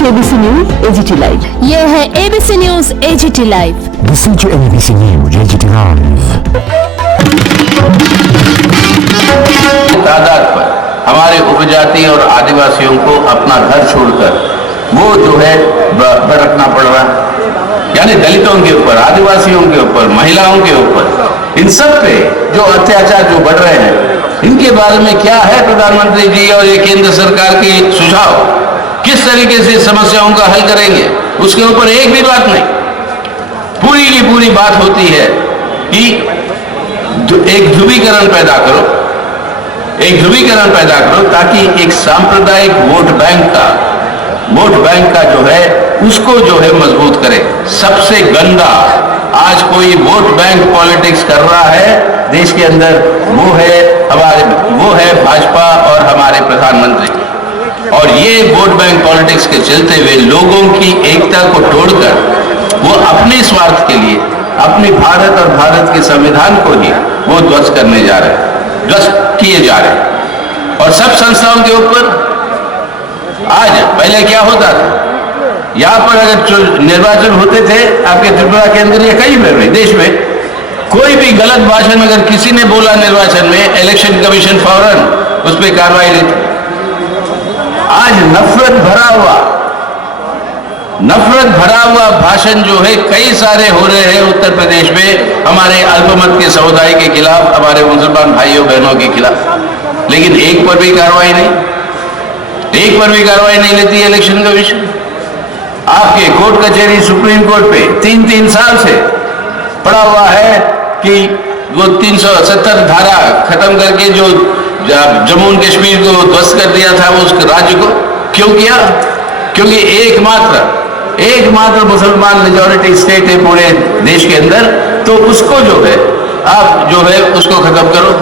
to ABC News AGT Live। ये है ABC news AGT live. Listen to ABC News AGT Live। तादाद पर हमारे उपजाति और आदिवासियों को अपना घर छोड़कर वो जो है भटकना पड़ रहा है, यानी दलितों के ऊपर, आदिवासियों के ऊपर, महिलाओं के ऊपर, इन सब पे जो अत्याचार जो बढ़ रहे हैं, इनके बारे में क्या है प्रधानमंत्री जी और ये केंद्र सरकार के सुझाव, किस तरीके से समस्याओं का हल करेंगे, उसके ऊपर एक भी बात नहीं। पूरी की पूरी बात होती है कि एक ध्रुवीकरण पैदा करो, एक ध्रुवीकरण पैदा करो ताकि एक सांप्रदायिक वोट बैंक का जो है उसको जो है मजबूत करे। सबसे गंदा आज कोई वोट बैंक पॉलिटिक्स कर रहा है देश के अंदर, वो है भाजपा और हमारे प्रधानमंत्री। और ये वोट बैंक पॉलिटिक्स के चलते हुए लोगों की एकता को तोड़कर वो अपने स्वार्थ के लिए अपनी भारत और भारत के संविधान को ही वो ध्वस्त करने जा रहे हैं, ध्वस्त किए जा रहे हैं। और सब संस्थाओं के ऊपर आज पहले क्या होता था, यहां पर अगर निर्वाचन होते थे आपके त्रिपुरा के अंदर या कहीं भी देश में, कोई भी गलत भाषण अगर किसी ने बोला निर्वाचन में, इलेक्शन कमीशन फौरन उस पर कार्रवाई लेती। आज नफरत भरा हुआ भाषण जो है कई सारे हो रहे हैं उत्तर प्रदेश में हमारे अल्पमत के समुदाय के खिलाफ, हमारे मुसलमान भाइयों बहनों के खिलाफ, लेकिन एक पर भी कार्रवाई नहीं लेती इलेक्शन कमीशन। आपके कोर्ट कचहरी सुप्रीम कोर्ट पे 3-3 साल से पड़ा हुआ है कि वो 370 धारा खत्म करके जो जम्मू और कश्मीर को ध्वस्त कर दिया था वो उस राज्य को क्यों किया? क्योंकि एकमात्र मुसलमान मेजॉरिटी स्टेट है पूरे देश के अंदर, तो उसको जो है आप जो है उसको खत्म करो,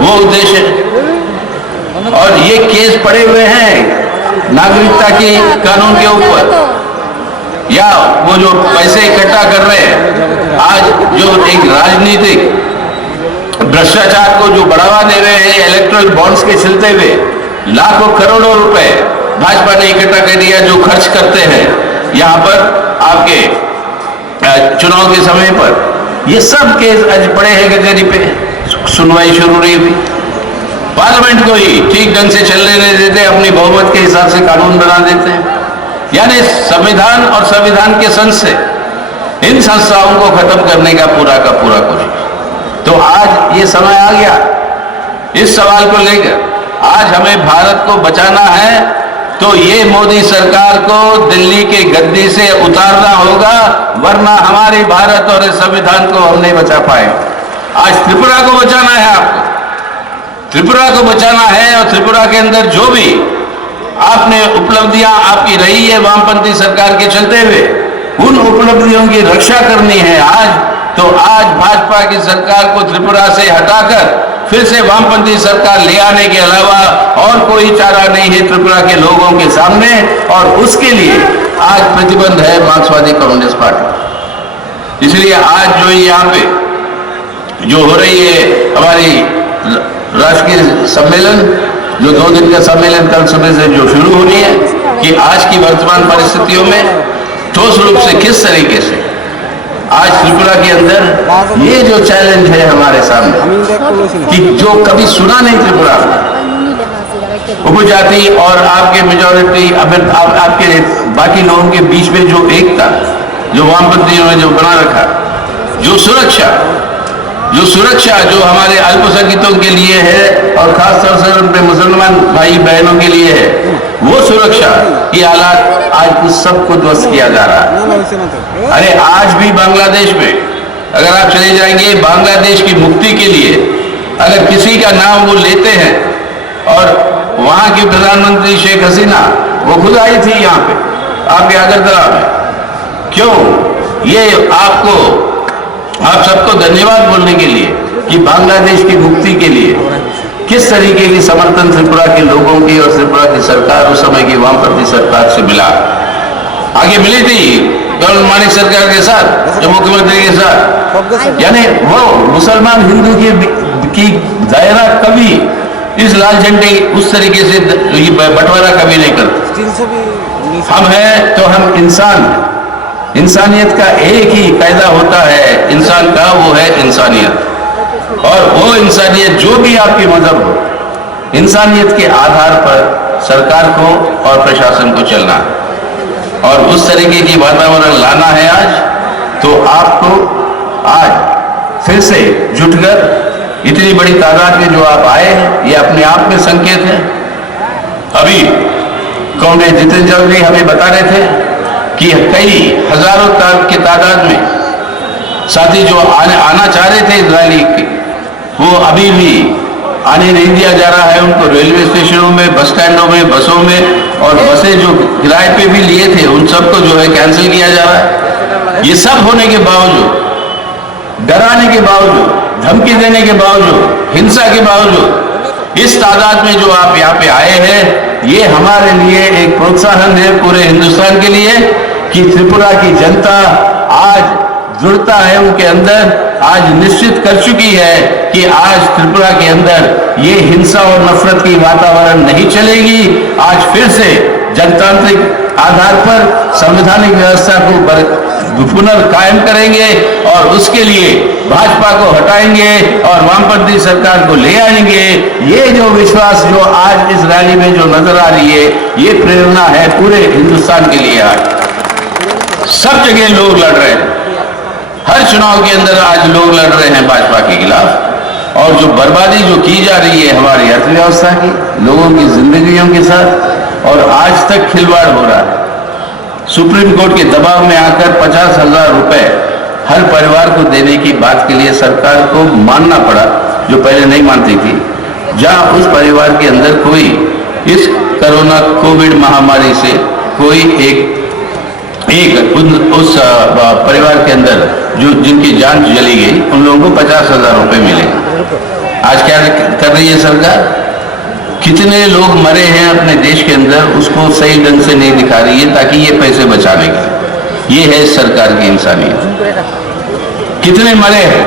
वो उद्देश्य है। और ये केस पड़े हुए हैं नागरिकता के कानून के ऊपर, या वो जो पैसे इकट्ठा कर रहे हैं आज जो एक राजनीतिक भ्रष्टाचार को जो बढ़ावा दे रहे हैं इलेक्ट्रल बॉन्ड्स के चलते हुए, लाखों करोड़ों रुपए भाजपा ने इकट्ठा कर दिया जो खर्च करते हैं यहां पर आपके चुनाव के समय पर। ये सब केस आज पड़े हैं कचहरी पे, सुनवाई शुरू नहीं हुई। पार्लियामेंट को ही ठीक ढंग से चलने नहीं देते, अपनी बहुमत के हिसाब से कानून बना देते हैं, यानी संविधान और संविधान के संघ से इन संस्थाओं को खत्म करने का पूरा कोशिश। तो आज ये समय आ गया इस सवाल को लेकर, आज हमें भारत को बचाना है तो ये मोदी सरकार को दिल्ली के गद्दी से उतारना होगा, वरना हमारे भारत और इस संविधान को हम नहीं बचा पाए। आज त्रिपुरा को बचाना है, आपको त्रिपुरा को बचाना है, और त्रिपुरा के अंदर जो भी आपने उपलब्धियां आपकी रही है वामपंथी सरकार के चलते हुए, उन उपलब्धियों की रक्षा करनी है आज। तो आज भाजपा की सरकार को त्रिपुरा से हटाकर फिर से वामपंथी सरकार ले आने के अलावा और कोई चारा नहीं है त्रिपुरा के लोगों के सामने, और उसके लिए आज प्रतिबंध है मार्क्सवादी कम्युनिस्ट पार्टी। इसलिए आज जो यहाँ पे जो हो रही है हमारी राष्ट्रीय सम्मेलन, जो 2 दिन का सम्मेलन कल सुबह से जो शुरू हो रही है, कि आज की वर्तमान परिस्थितियों में ठोस रूप से किस तरीके से आज त्रिपुरा के अंदर ये जो चैलेंज है हमारे सामने, कि जो कभी सुना नहीं त्रिपुरा उपजाति और आपके मेजॉरिटी आपके बाकी लोगों के बीच में जो एकता जो वामपंथियों ने जो बना रखा, जो सुरक्षा जो हमारे अल्पसंख्यकों के लिए है और खासतौर से उनके मुसलमान भाई बहनों के लिए है, वो सुरक्षा की हालात आज उस सबको ध्वस्त किया जा रहा है। अरे आज भी बांग्लादेश में अगर आप चले जाएंगे, बांग्लादेश की मुक्ति के लिए अगर किसी का नाम वो लेते हैं, और वहां की प्रधानमंत्री शेख हसीना वो खुद आई थी यहाँ पे आपके अगरतला में, क्यों? ये आप सबको धन्यवाद बोलने के लिए कि बांग्लादेश की मुक्ति के लिए किस तरीके की समर्थन त्रिपुरा के लोगों की और त्रिपुरा की सरकार उस समय की वामपंथी सरकार से मिला। आगे मिली थी गवर्नर मानिक सरकार के साथ, जो मुख्यमंत्री के साथ, यानी वो मुसलमान हिंदू की दायरा कभी इस लाल झंडे उस तरीके से बंटवारा कभी नहीं करते। हम हैं तो हम इंसान हैं। इंसानियत का एक ही कायदा होता है इंसान का, वो है इंसानियत। और वो इंसानियत जो भी आपकी मजहब हो, इंसानियत के आधार पर सरकार को और प्रशासन को चलना है और उस तरीके की वातावरण लाना है आज। तो आपको आज फिर से जुटकर इतनी बड़ी तादाद में जो आप आए हैं, ये अपने आप में संकेत है। अभी कॉमरेड जितेंद्र चौधरी हमें बता रहे थे कि कई हजारों की तादाद में साथी जो आना चाह रहे थे इजरायली के, वो अभी भी आने नहीं दिया जा रहा है उनको। रेलवे स्टेशनों में, बस स्टैंडों में, बसों में, और बसें जो किराए पे भी लिए थे उन सबको जो है कैंसिल किया जा रहा है। ये सब होने के बावजूद, डराने के बावजूद, धमकी देने के बावजूद, हिंसा के बावजूद, इस तादाद में जो आप यहाँ पे आए हैं, ये हमारे लिए एक प्रोत्साहन है पूरे हिंदुस्तान के लिए कि त्रिपुरा की जनता आज दृढ़ता है उनके अंदर, आज निश्चित कर चुकी है कि आज त्रिपुरा के अंदर ये हिंसा और नफरत की वातावरण नहीं चलेगी। आज फिर से जनतांत्रिक आधार पर संवैधानिक व्यवस्था को पुनर्कायम करेंगे और उसके लिए भाजपा को हटाएंगे और वामपंथी सरकार को ले आएंगे। ये जो विश्वास जो आज इस रैली में जो नजर आ रही है, ये प्रेरणा है पूरे हिंदुस्तान के लिए। आज सब जगह लोग लड़ रहे हैं, हर चुनाव के अंदर आज लोग लड़ रहे हैं भाजपा के खिलाफ। और जो बर्बादी जो की जा रही है हमारी अर्थव्यवस्था की, लोगों की जिंदगियों के साथ, और आज तक खिलवाड़ हो रहा है। सुप्रीम कोर्ट के दबाव में आकर 50,000 रुपए हर परिवार को देने की बात के लिए सरकार को मानना पड़ा, जो पहले नहीं मानती थी। जहां उस परिवार के अंदर कोई इस कोरोना कोविड महामारी से कोई उस परिवार के अंदर जो जिनकी जान चली गई, उन लोगों को 50,000 रुपए मिले। आज क्या कर रही है सरकार? कितने लोग मरे हैं अपने देश के अंदर, उसको सही ढंग से नहीं दिखा रही है ताकि ये पैसे बचाने का। ये है सरकार की इंसानियत। कितने मरे हैं